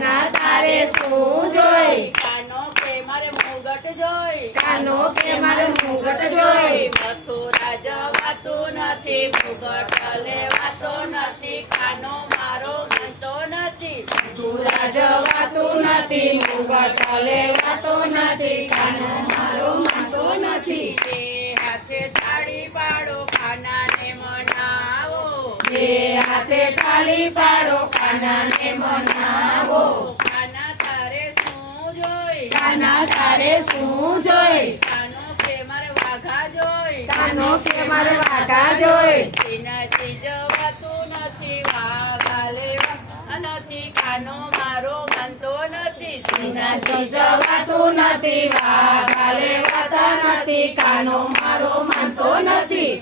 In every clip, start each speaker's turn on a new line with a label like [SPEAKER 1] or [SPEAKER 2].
[SPEAKER 1] કાના તારે શું જોઈ?
[SPEAKER 2] કાનો કે મારે મુગટ જોઈ?
[SPEAKER 1] કાનો કે મારે મુગટ જોઈ?
[SPEAKER 2] મથુરા જવાતું નથી મુગટ લેવાતો નથી કાનો મારો માનતો નથી.
[SPEAKER 1] તુરા જવાતું નથી મુગટ લેવાતો નથી કાનો મારો માનતો નથી.
[SPEAKER 2] હાથે તાળી પાડો કાનાને મનાવો.
[SPEAKER 1] હાથે તાળી પાડો કાનાને મનાવો.
[SPEAKER 2] કાના તારે શું જોઈ?
[SPEAKER 1] કાના તારે શું જોઈ?
[SPEAKER 2] કાનો કે મારે વાઘા જોઈ?
[SPEAKER 1] કાનો કે મારે વાઘા જોઈ?
[SPEAKER 2] સીનાથી જવાતું નથી વાઘા લેવા નથી. કાનો મારો માનતો નથી.
[SPEAKER 1] સીનાથી જવાતું નથી વાઘા લેવાતા નથી. કાનો મારો માનતો નથી.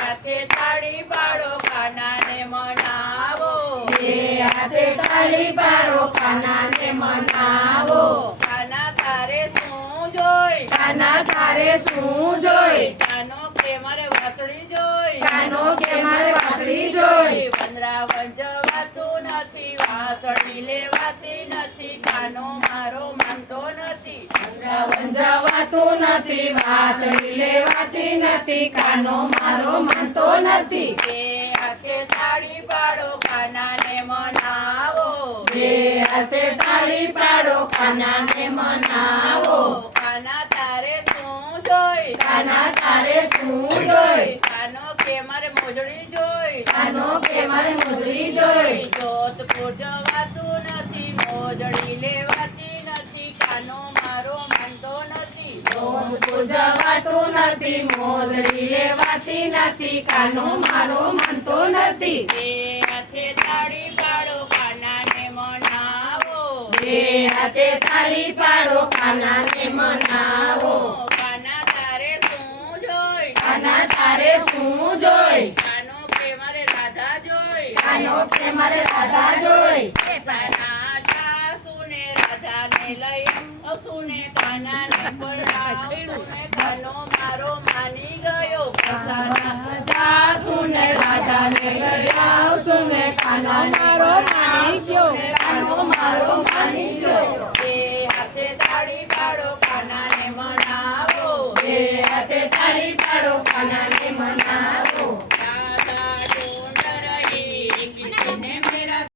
[SPEAKER 2] હાથે તાળી પાડો
[SPEAKER 1] બે હાથે તાળી પાડો કાનાને મનાવો.
[SPEAKER 2] કાના તારે શું જોઈ?
[SPEAKER 1] કાના તારે શું જોઈ?
[SPEAKER 2] કાનો કે મારે વાસળી જોઈ?
[SPEAKER 1] કાનો કે મારે વાસળી જોઈ?
[SPEAKER 2] વનરાવન જવાતું નથી વાસળી લેવાતી નથી કાનો મારો માનતો નથી.
[SPEAKER 1] વૃંદાવન જવાતું નથી વાસળી લેવાતી નથી કાનો મારો માનતો નથી
[SPEAKER 2] બે હાથે તાળી પાડો કાનાને મનાવો
[SPEAKER 1] હાથે તાળી પાડો કાનાને મનાવો.
[SPEAKER 2] કાના તારે શું જોઈ?
[SPEAKER 1] કાના તારે શું જોઈ?
[SPEAKER 2] કાનો કે મારે મોજડી જોઈ?
[SPEAKER 1] કાનો કે મારે મોજડી જોઈ?
[SPEAKER 2] જોત જવાતું નથી મોજડી લેવાતી નથી કાનો મારો માનતો નથી.
[SPEAKER 1] જોત જવાતું નથી મોજડી લેવાતી નથી કાનો મારો માનતો નથી.
[SPEAKER 2] હાથે તાળી પાડો કાનાને મનાવો. કાના તારે શું જોઈ?
[SPEAKER 1] કાના તારે શું જોઈ?
[SPEAKER 2] કાનો કે મારે રાધા જોઈ?
[SPEAKER 1] કાનો કે મારે રાધા જોઈ?
[SPEAKER 2] કાના રાધાને લઈ આવશુને કાનાને પરણાવશુને કાનો મારો માની ગયો. સુને
[SPEAKER 1] જાસુ ને રાધાને કાનો મારો માનીજો કાનો મારો માનીજો. એ હાથે તાળી પાડો કાનાને મનાવો એ હાથે તાળી પાડો કાનાને મનાવો